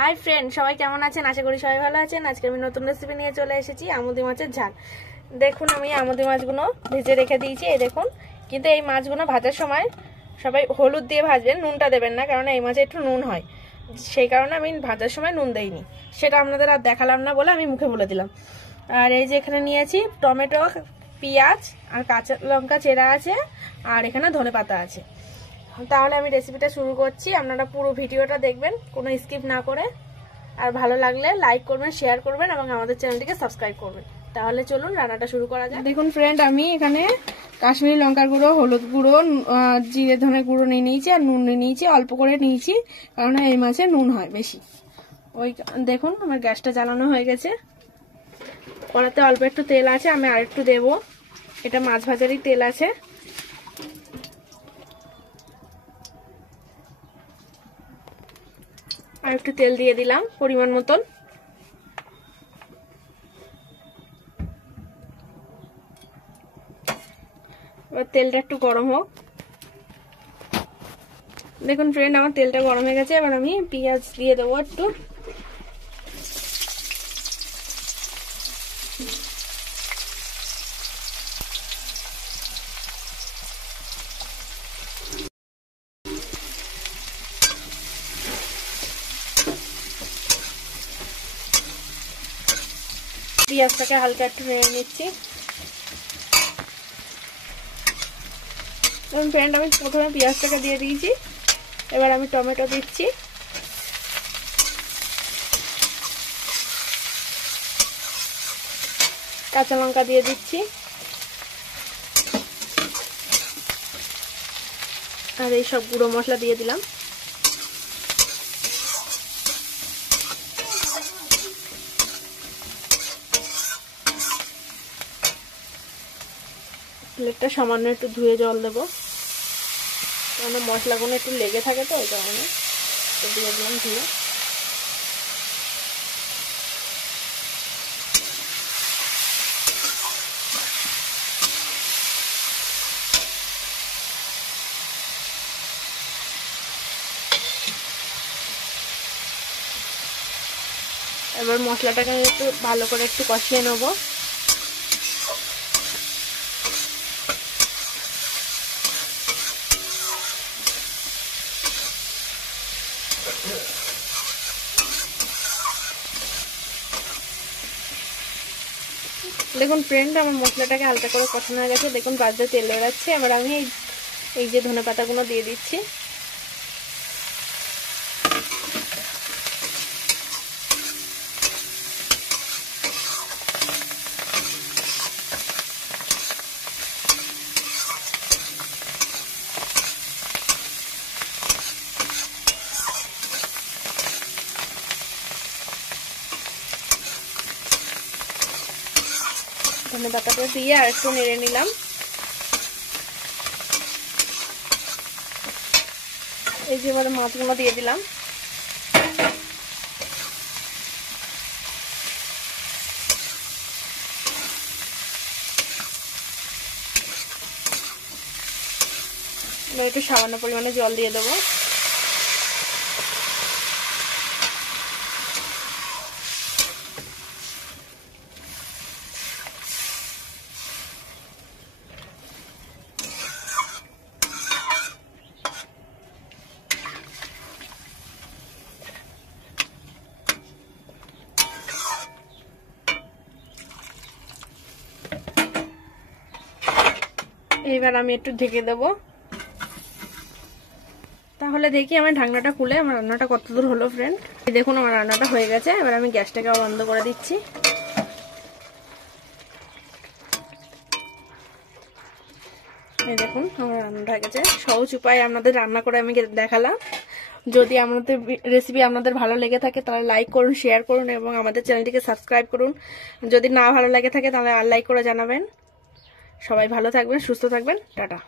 Hi friend, সবাই কেমন আছেন? আশা করি সবাই ভালো আছেন। আজকে আমি নতুন রেসিপি নিয়ে চলে এসেছি, আমুদি মাছের ঝাল। দেখুন, আমি আমুদি মাছগুলো ভেজে রেখে দিয়েছি, এই দেখুন। কিন্তু এই মাছগুলো ভাজার সময় সবাই হলুদ দিয়ে ভাজবেন, নুনটা দেবেন না, কারণ এই মাছে একটু নুন হয়, সেই কারণে আমি ভাজার সময় নুন দেইনি। সেটা আপনাদের আর দেখালাম না বলে আমি মুখে বলে দিলাম। আর এই যে এখানে নিয়েছি টমেটো, পেঁয়াজ আর কাঁচা লঙ্কা চেরা আছে, আর এখানে ধনেপাতা আছে। তাহলে আমি রেসিপিটা শুরু করছি। আপনারা পুরো ভিডিওটা দেখবেন, কোনো স্কিপ না করে। আর ভালো লাগলে লাইক করবেন, শেয়ার করবেন এবং আমাদের চ্যানেলটিকে সাবস্ক্রাইব করবেন। তাহলে চলুন রান্নাটা শুরু করা যাক। দেখুন ফ্রেন্ড, আমি এখানে কাশ্মীরি লঙ্কার গুঁড়ো, হলুদ গুঁড়ো, জিরে ধনের গুঁড়ো নিয়ে নিয়েছি, আর নুন নিয়ে নিয়েছি, অল্প করে নিয়েছি, কারণ এই মাছে নুন হয় বেশি। ওই দেখুন, আমার গ্যাসটা জ্বালানো হয়ে গেছে, কড়াতে অল্প একটু তেল আছে, আমি আর একটু দেবো। এটা মাছ ভাজারই তেল আছে। আর একটু তেল দিয়ে দিলাম পরিমাণ মতন। এবার তেলটা একটু গরম হোক। দেখুন ফ্রেন্ড, আমার তেলটা গরম হয়ে গেছে। এবার আমি পেঁয়াজ দিয়ে দেবো একটু। পেঁয়াজটাকে হালকা একটু নেড়ে নিচ্ছি। দেখুন ফ্রেন্ড, আমি প্রথমে পেঁয়াজটাকে দিয়ে দিয়েছি, এবার আমি টমেটো দিচ্ছি, কাঁচা লঙ্কা দিয়ে দিচ্ছি, আর এই সব গুঁড়ো মশলা দিয়ে দিলাম। প্লেটটা সামান্য একটু ধুয়ে জল দেবো, কারণ মশলাগুলো একটু লেগে থাকে, তো ওই কারণে দিয়ে দিলাম ধুয়ে। এবার মশলাটাকে একটু ভালো করে একটু কষিয়ে নেবো। দেখুন ফ্রেন্ড, আমার মশলাটাকে হালকা করে কষানো হয়ে গেছে। দেখুন বাজে তেল বেরোচ্ছে। এবার আমি এই যে ধনেপাতাগুলো দিয়ে দিচ্ছি। ধনেপাতাটা দিয়ে আর একটু নেড়ে নিলাম। এই যে এবার মাছগুলো দিয়ে দিলাম। এবার একটু সামান্য পরিমাণে জল দিয়ে দেবো। এইবার আমি একটু ঢেকে দেবো। তাহলে দেখি আমার ঢাকনাটা খুলে আমার রান্নাটা কতদূর হলো ফ্রেন্ড। দেখুন আমার রান্নাটা হয়ে গেছে। এবার আমি গ্যাসটাকে বন্ধ করে দিচ্ছি। এই দেখুন আমার রান্নাটা হয়ে গেছে। সহজ উপায়ে আপনাদের রান্না করে আমি দেখালাম। যদি আমাদের রেসিপি আপনাদের ভালো লেগে থাকে তাহলে লাইক করুন, শেয়ার করুন এবং আমাদের চ্যানেলটিকে সাবস্ক্রাইব করুন। যদি না ভালো লেগে থাকে তাহলে আনলাইক করে জানাবেন। সবাই ভালো থাকবেন, সুস্থ থাকবেন। টাটা।